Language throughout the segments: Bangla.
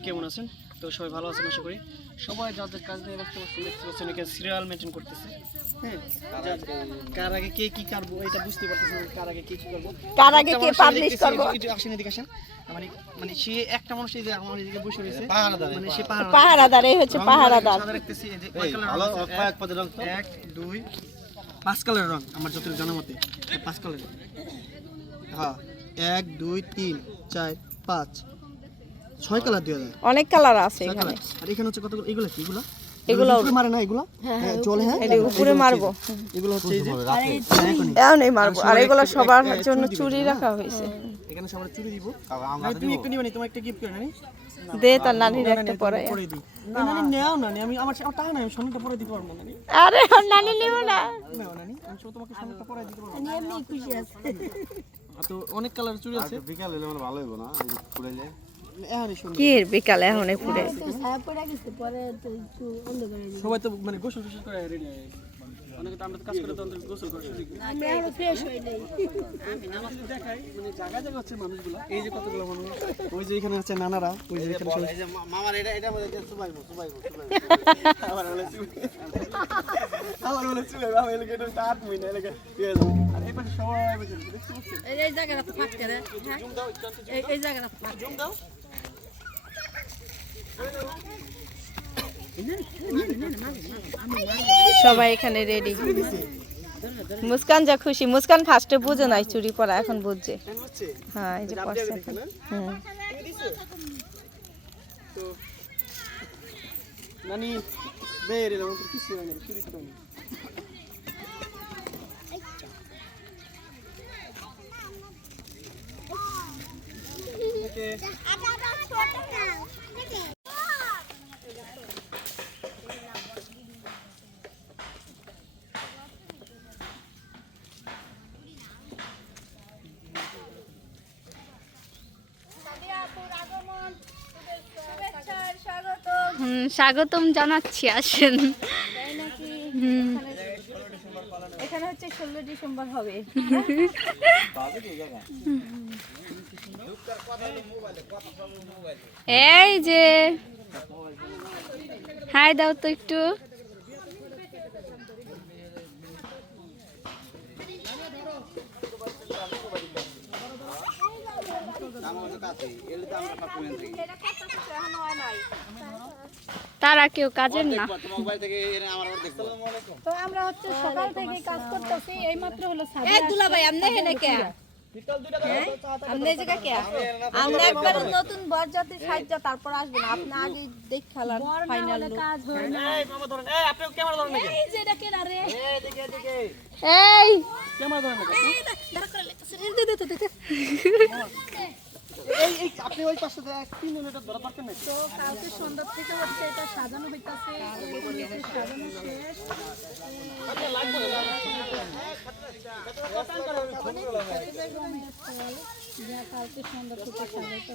সবাই কেমন আছেন? তো সবাই ভালো আছেন আশা করি। সবাই যাদের কাজ নিয়ে ব্যস্ত দেখতে পাচ্ছেন এখানে সিরিয়াল মেনটেন করতেছে। হ্যাঁ কার আগে কে কি করব এটা বুঝতে পারতেছেন না, কার আগে কে কি করব। কার আগে কে পাবলিশ করব? যে আসেন এদিকে আসেন। মানে মানে সে একটা মানুষ এই যে আমার এদিকে বসে রয়েছে মানে সে পাহাড় পাহারাদার। এই হচ্ছে সাদা রাখতেছি, এই যে কয় কালার রং আছে? এক, এক, দুই, পাঁচ কালার রং আমার যত জানা মতে। পাঁচ কালার হ্যাঁ এক দুই তিন চার পাঁচ। ছয় কালার দেওয়া যায় অনেক কালার আছে এখানে। আর এখানে হচ্ছে কতগুলো? এগুলো কি? এগুলো? এগুলো- মারে না? এগুলো? হ্যাঁ চলে হ্যাঁ? এটা উপরে মারবো। এগুলো হচ্ছে এই যে হ্যাঁ, এখনই। মারবো। আর এগুলো সবার জন্য চুরি? রাখা হয়েছে। এখানে সবার চুরি দিব। তুমি একটা নিবে নি তোমার একটা গিফট করে নানি দে তার নানির একটা পরে। পরে দিই। নানি নেও নানি আমি আমার আমার টাকা নাই আমি সোনাটা পরে দিতে পারব নানি। আরে নানি নিব না। নেও নানি আমি তোমাকে সোনাটা পরে দিতে পারব। আমি খুশি আছে। তো অনেক কালার চুরি আছে। বিকাল এলে মানে ভালো হইব না? সুন্দর কি এর বিকালে এখন পুরে হয়ে সবাই তো মানে গোসল টোসল করে রেডি অনেকে তো আমরা কাজ করে তো গোসল করে আমরা এখনও ফ্রেশ হই নাই। আমি যদি দেখাই মানে জায়গা জায়গা হচ্ছে মানুষগুলো। এই যে কতগুলো মানুষ ওই যে এখানে আছে নানারা ওই যে এখানে এই যে মামার এটা এটা মধ্যে সুবাইবো সুবাইবো আমার বলে এটা মিনিট এলাকায় আর এই পাশে সবাই? এই এই জায়গাটা ফাঁক করে এই এই জায়গাটা ফাঁক। সবাই এখানে রেডি মুস্কান যা খুশি মুস্কান ফার্স্টে বুঝে নাই চুরি পরা এখন বুঝছে হ্যাঁ এই যে পড়ছে? হুম বের না চুরি করে নি। Okay. হুম স্বাগতম জানাচ্ছি আসেন। এখানে হচ্ছে ষোলো ডিসেম্বর হবে। এই যে। হাই দাও তো একটু। তারা কেউ কাজের না। তো আমরা হচ্ছে সকাল থেকে কাজ করতেছি এই মাত্র হলো সাড়ে এই দুলা ভাই আমনে হেনে কে? এই আমরা একবার নতুন সাহায্য তারপর আসবেন আপনি আগে দেখ খেলার ফাইনাল কাজ হয় না। এই, মামা ধরেন। এই, আপনি ক্যামেরা ধরেন নাকি? এই যে এটা কেনা রে। এই। ক্যামেরা ধরেন নাকি? এই, এই, আপনি ওই পাশে এক তিন ধরা? তো কালকে সন্ধ্যা থেকে হচ্ছে এটা সাজানো হইতাছে সাজানো শেষ। কালকে সন্ধ্যা থেকে সাজাইতেছে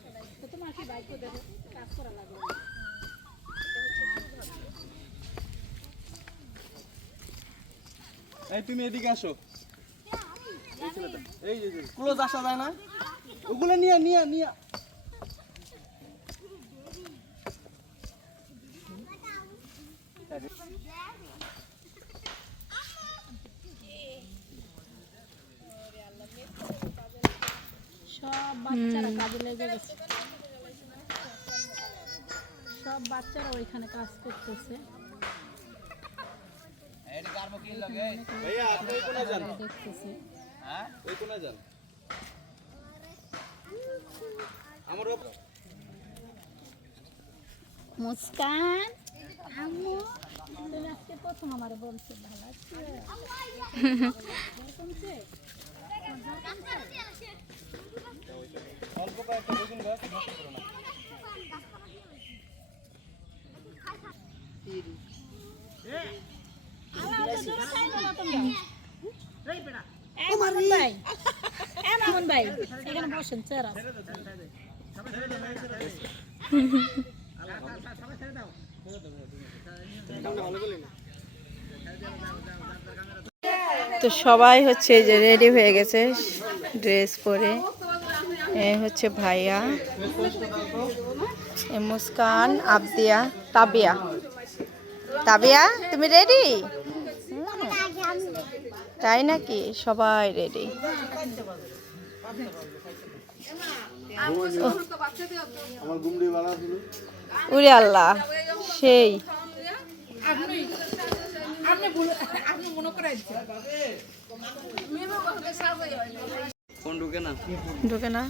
এই তুমি এদিকে আসো। এই যে ক্লোজ আসা যায় না? ওগুলো নিয়ে নিয়ে নিয়ে। সব বাচ্চারা কাজে লেগে গেছে। সব বাচ্চারা ওইখানে কাজ করতেছে। দেখতেছে। আমার মুস্কান? আম্মু? তুমি আজকে প্রথম আমার বলছো ভালো আছে? অল্প কয়েকটা বেগুন গাছ নষ্ট করো না এই মামুন ভাই এই মামুন ভাই এখানে বসেন চেয়ার আছে তো সবাই হচ্ছে যে রেডি হয়ে গেছে ড্রেস পরে। এ হচ্ছে ভাইয়া মুস্কান, আবদিয়া, তাবিয়া। তাবিয়া তুমি রেডি তাই নাকি? সবাই রেডি উরে আল্লাহ সেই। ঢুকে না? ঢুকে না?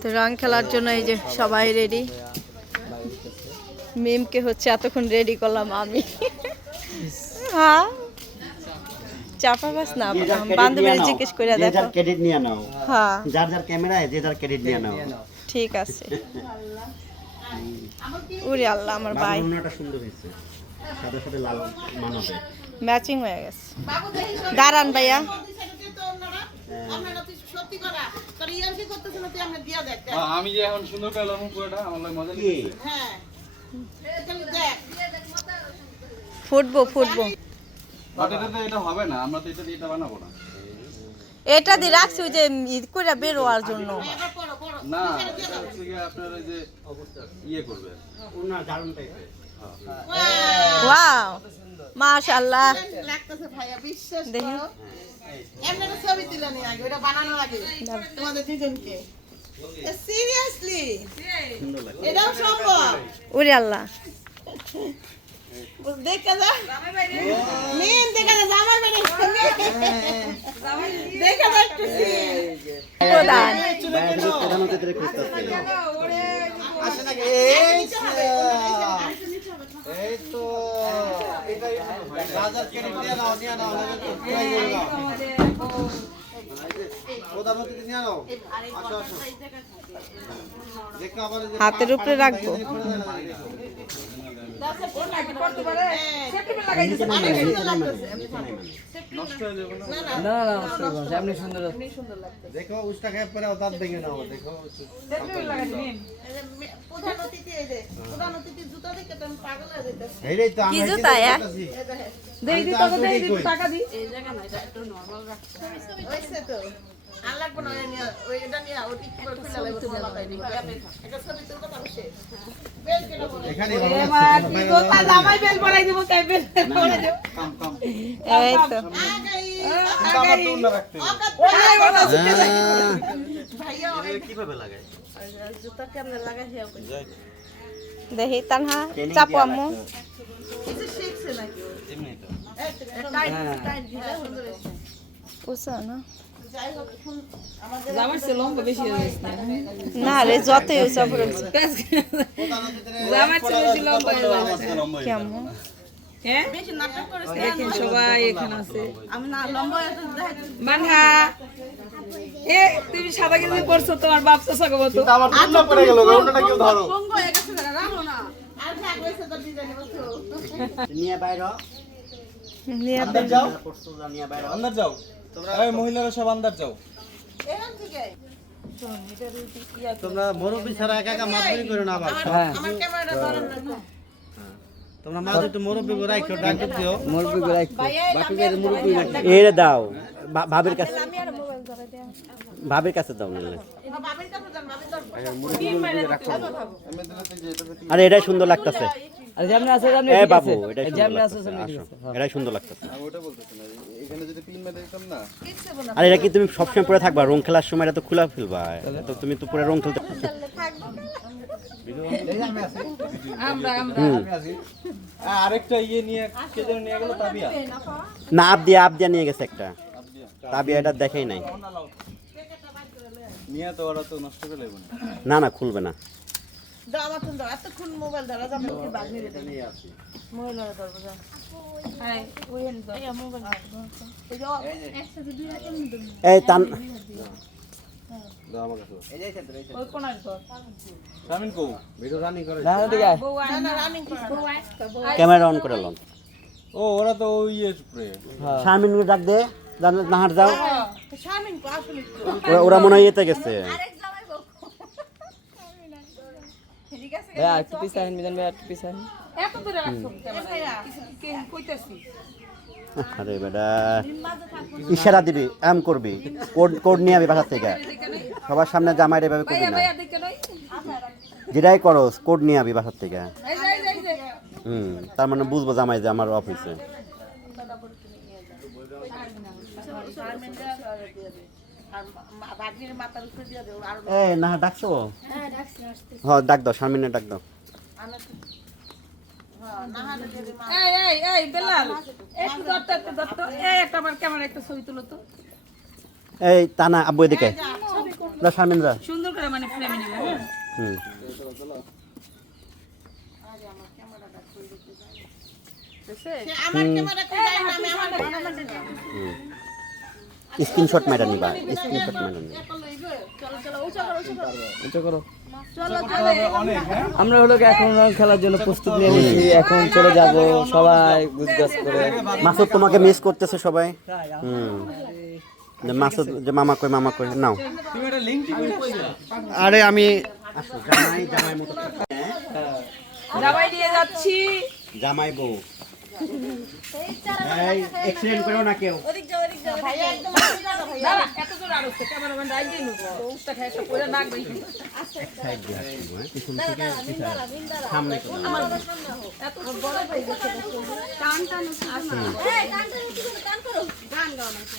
তো রং খেলার জন্য এই যে সবাই রেডি মিমকে হচ্ছে এতক্ষণ রেডি করলাম আমি। হ্যাঁ? চাপা বাস না বান্ধবীরা জিজ্ঞেস করে যে দেখো। যার ক্রেডিট নিয়ে নাও। হ্যাঁ। যার যার ক্যামেরায় যে যার ক্রেডিট নিয়ে নাও। ঠিক আছে। আল্লাহ আমার ভাই। বাবুর সুন্দর হয়েছে। সাথে সাথে লাল মানাবে ম্যাচিং হয়ে গেছে। দাঁড়ান ভাইয়া। আমি যে এখন সুন্দর পেলাম পুরোটা আমার লাগে মজা কি? ফুটবো ফুটবো। এটা হবে না আমরা তো এটা দিয়ে এটা বানাবো না। এটা দিয়ে রাখছি ওই যে ঈদ করে বেরোয়ার জন্য। না আপনার ওই যে ইয়ে করবে। ওনা দারুণ টাইপের ওয়াও মাশাআল্লাহ। লাগতেছে ভাইয়া বিশ্বাস দেখি। করো। এমনি ছবি তুলে আগে ওটা বানানো লাগে তোমাদের দুজনকে। সিরিয়াসলি এটাও সম্ভব? উরে আল্লাহ। দেখা যা। মেন দেখা যা জামাই বাড়ি দেখা যা একটু। প্রধান। এই এই তো নিয়ে নাও নিয়ে নাও নাহলে তো পুরাই গেল প্রধানমন্ত্রী নিয়ে নাও। আসো আসো। দেখো আবার হাতের উপরে রাখব। না। না সুন্দর দেখো উস্তা খেয়ে পরে দাঁত ভেঙে নাও দেখো এই যে মে- প্রধান অতিথি এই যে প্রধান অতিথি জুতা দেখে তো আমি পাগল হয়ে যেতেছি। এইটাই তো কি জুতা, এটাই দেই আমি তো আসলেই কই। হইছে তো আর লাগবো না এটা একটা তো। দেখি। তানহা চাপু আম্মু। হয়েছে। উঁচা না? না? রে যতই কেমন? করেছে দেখেন সবাই এখানে আছে। মানহা এ তুমি সাদা গেঞ্জি পরছো তোমার বাপ তো আমার উন্না পড়ে গেল ওটা কেউ ধরো। বঙ্গ হয়ে গেছে যারা রাখো না। আর থাক হয়েছে তো ডিজাইন বলছো। নিয়ে বাইর নিয়ে যাও। করছ বাইর যাও। এই মহিলারা সব আন্দার যাও। এখান থেকে। তোমরা মুরব্বী ছাড়া একা একা মাতবরি করো না আবার। আমার ক্যামেরাটা ধরেন না তোমরা মাঝে একটু মুরব্বী করে রাখো ডাক দিও। মুরব্বি করে রাখো। বাকি করে মুরব্বি রাখো এর দাও। ভাবির কাছে ভাবির কাছে দাও বাবির আরে এটাই সুন্দর লাগতেছে। আর যেমন আছে যেমন এ বাবু আছে। এটাই সুন্দর আছে লাগতেছে। ঠিক আসো আছে। হ্যাঁ। এটাই সুন্দর লাগতেছে। এখানে যদি পিন মেরে দিতাম না? আর এটা কি তুমি সবসময় পরে থাকবা? রং খেলার সময় এটা তো খোলা ফেলবা। তো তুমি তো পরে রং খেলতে আরেকটা ইয়ে নিয়ে নিয়ে গেল? তাবিয়া। না আপ দিয়ে আপ দিয়ে নিয়ে গেছে একটা। তাবিয়া এটা দেখাই নাই। নিয়ে তো ওরা তো নষ্ট করে না। না না খুলবে না। দাও আমার তুমি দাও। এতক্ষণ মোবাইল ধরা যাবে কি বাগনি রে নিয়ে আসি মোবাইল ধরা ধরবো যা হ্যাঁ ওই হেন তো এই যে এই দাও আমার কাছে ওই কোনার তো সামিন কো? ভিডিও রানিং করে। বউ না না রানিং করা ক্যামেরা অন করে লন। ও ওরা তো ওই ইয়ে উপরে শারমিন ডাক দে। নাহার যাও। আসলে ওরা ওরা মনে হয় ইয়েতে গেছে। আছে এত দূরে রাখছো ক্যামেরা কইতাছি? আরে বেটা ইশারা দিবি এম করবি কোড কোড নিয়ে আবি বাসা থেকে। সবার সামনে জামাই এভাবে করবি না। যেটাই করো কোড নিয়ে আবি বাসার থেকে। হুম তার মানে বুঝব জামাই যে আমার অফিসে। আর এই না ডাকছো হ্যাঁ ডাক দাও শারমিনে ডাক দাও এই এই এই বেলাল একটু দত্ত একটু দত্ত এই একটা আমার ক্যামেরা একটা ছবি তুলো তো এই তা না আব্বু এদিকে যা শারমিন যা সুন্দর করে মানে ফ্রেমে নিবে হ্যাঁ হুম আমার ক্যামেরা কই যায় না আমি আমার হুম স্ক্রিনশট মেটা নিবা স্ক্রিনশট নিবা। আমরা হলো কি এখন রং খেলার জন্য প্রস্তুত নিয়ে নিয়েছি এখন চলে যাব সবাই গুজগাছ করে। মাসুদ তোমাকে মিস করতেছে সবাই। হুম। যে মাসুদ যে মামা কই মামা কই নাও। আরে আমি জামাই জামাই মতো জামাই নিয়ে যাচ্ছি। জামাই বউ। এক্সিডেন্ট করো না কেউ। ওদিক যাও ওদিক যাও ভাইয়া একদম দাঁড়া এত জোর আর হচ্ছে ক্যামেরাম্যান রাইগে নেব। উস্তা খায় একটা পয়সা নাক সাইড দিয়ে হ্যাঁ? পিছন থেকে সামনে করো। এত বড় গেছে টান টান এই গান টান কি করো। গান গাও না কি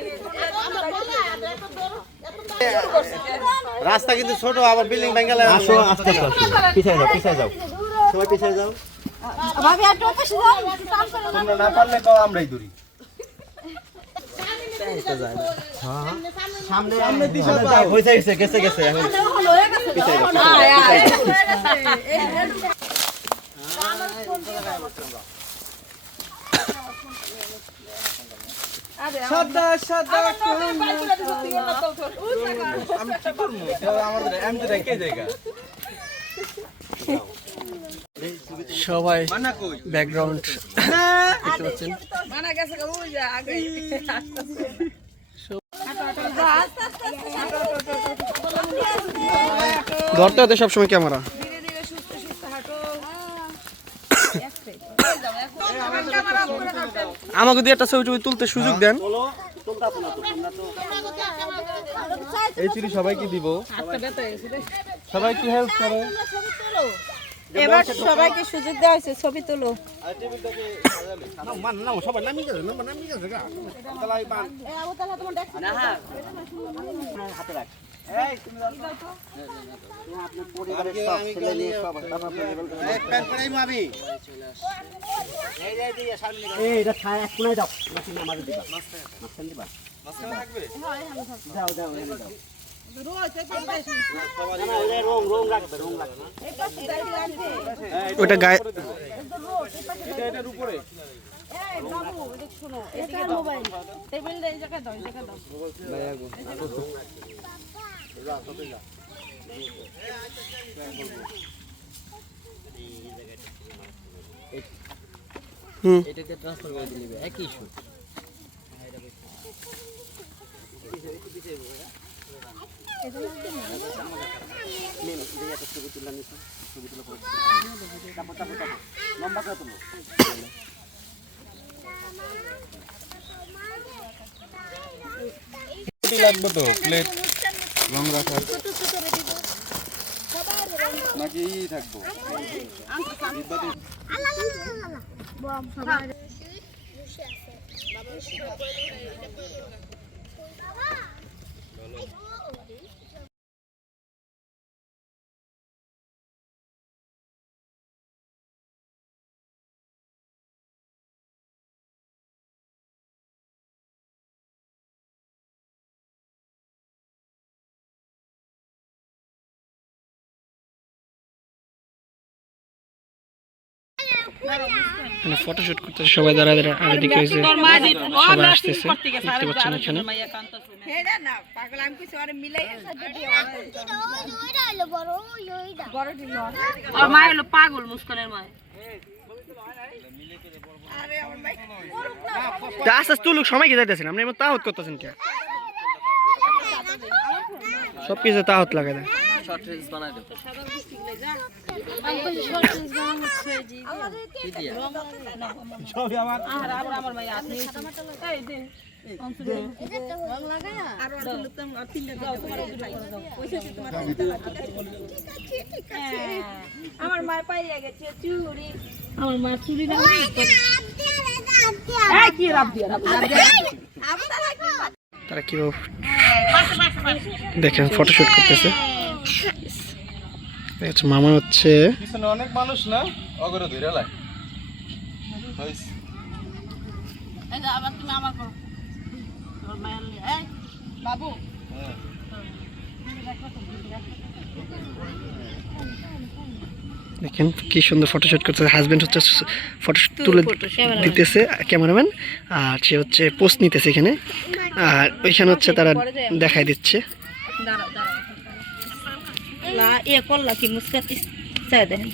রাস্তা কিন্তু ছোট আবার বিল্ডিং ভেঙে আসো আস্তে আস্তে আসো। পিছিয়ে যাও পিছিয়ে যাও। সবাই পিছিয়ে যাও। ভাবি আর দাও একটু তোমরা না পারলে কও আমরাই ধরি সামনে সামনে দিশা দাও হইছে গেছে গেছে গেছে এখন হয়ে পিছিয়ে যাও। সাদা সাদা আমি কি করব? আমাদের এম তো রেখে জায়গা? সবাই ব্যাকগ্রাউন্ড মানা গেছে গো ওই যা আগে ধরতে হতে সবসময় ক্যামেরা ধীরে ধীরে সুস্থ সুস্থ হাঁটো ক্যামেরা অফ করে দাও আমাকে দিয়ে একটা ছবি টবি তুলতে সুযোগ দেন। এই চিঠি সবাইকে দিব। হয়ে সবাই কি হেল্প করে? এবার সবাইকে সুযোগ দেওয়া হয়েছে ছবি তুলো। সবাই নামি গেছে নামি গেছে গা হাতে রাখ এই তুমি দাও তো আপনার পরিবারের সব ছেলে মেয়ে সব আপনার পরিবার এই এটা ছায়া এক কোনায় দাও মাসিন আমাদের দিবা মাসখান দিবা দাও দাও এনে দাও না, না, ওই রং রং রাখবে রং রাখবে ওটা টেবিল এই জায়গায় দাও এই জায়গায় দাও এটাতে ট্রান্সফার করে দিলে একই ইস্যু লাগবে তো প্লেট রং রাখার নাকি থাকব? থাকব মানে ফটোশুট করতে সবাই দাঁড়া দাঁড়া আর এদিকে হয়েছে সবাই আসতেছে দেখতে পাচ্ছেন এখানে পাগল আমি কিছু আরে মিলাই বড় দিল আর মা হলো পাগল মুস্কানের মা আস্তে আস্তে লোক সময় কি যাইতেছেন আপনি এমন তাহত করতেছেন কে সব কিছু তাহত লাগে দেয় শর্ট রিলস বানাই দেবো। আমার। আমার পাইয়া গেছে চুরি আমার মা চুরি না এই কি রাব দিয়া রাব দিয়া তারা কীভাবে দেখেন ফটোশুট করতেছে। দেখেন মামা হচ্ছে পিছনে অনেক মানুষ না? অগরে ধরে আবার তুমি আমার করো বাবু। দেখেন কি সুন্দর ফটোশুট করতেছে হাজবেন্ড হচ্ছে ফটো তুলে দিতেছে ক্যামেরাম্যান আর সে হচ্ছে পোস্ট নিতেছে এখানে। আর ওইখানে হচ্ছে তারা দেখাই দিচ্ছে। এ করলা কি মুসকাত দেখেন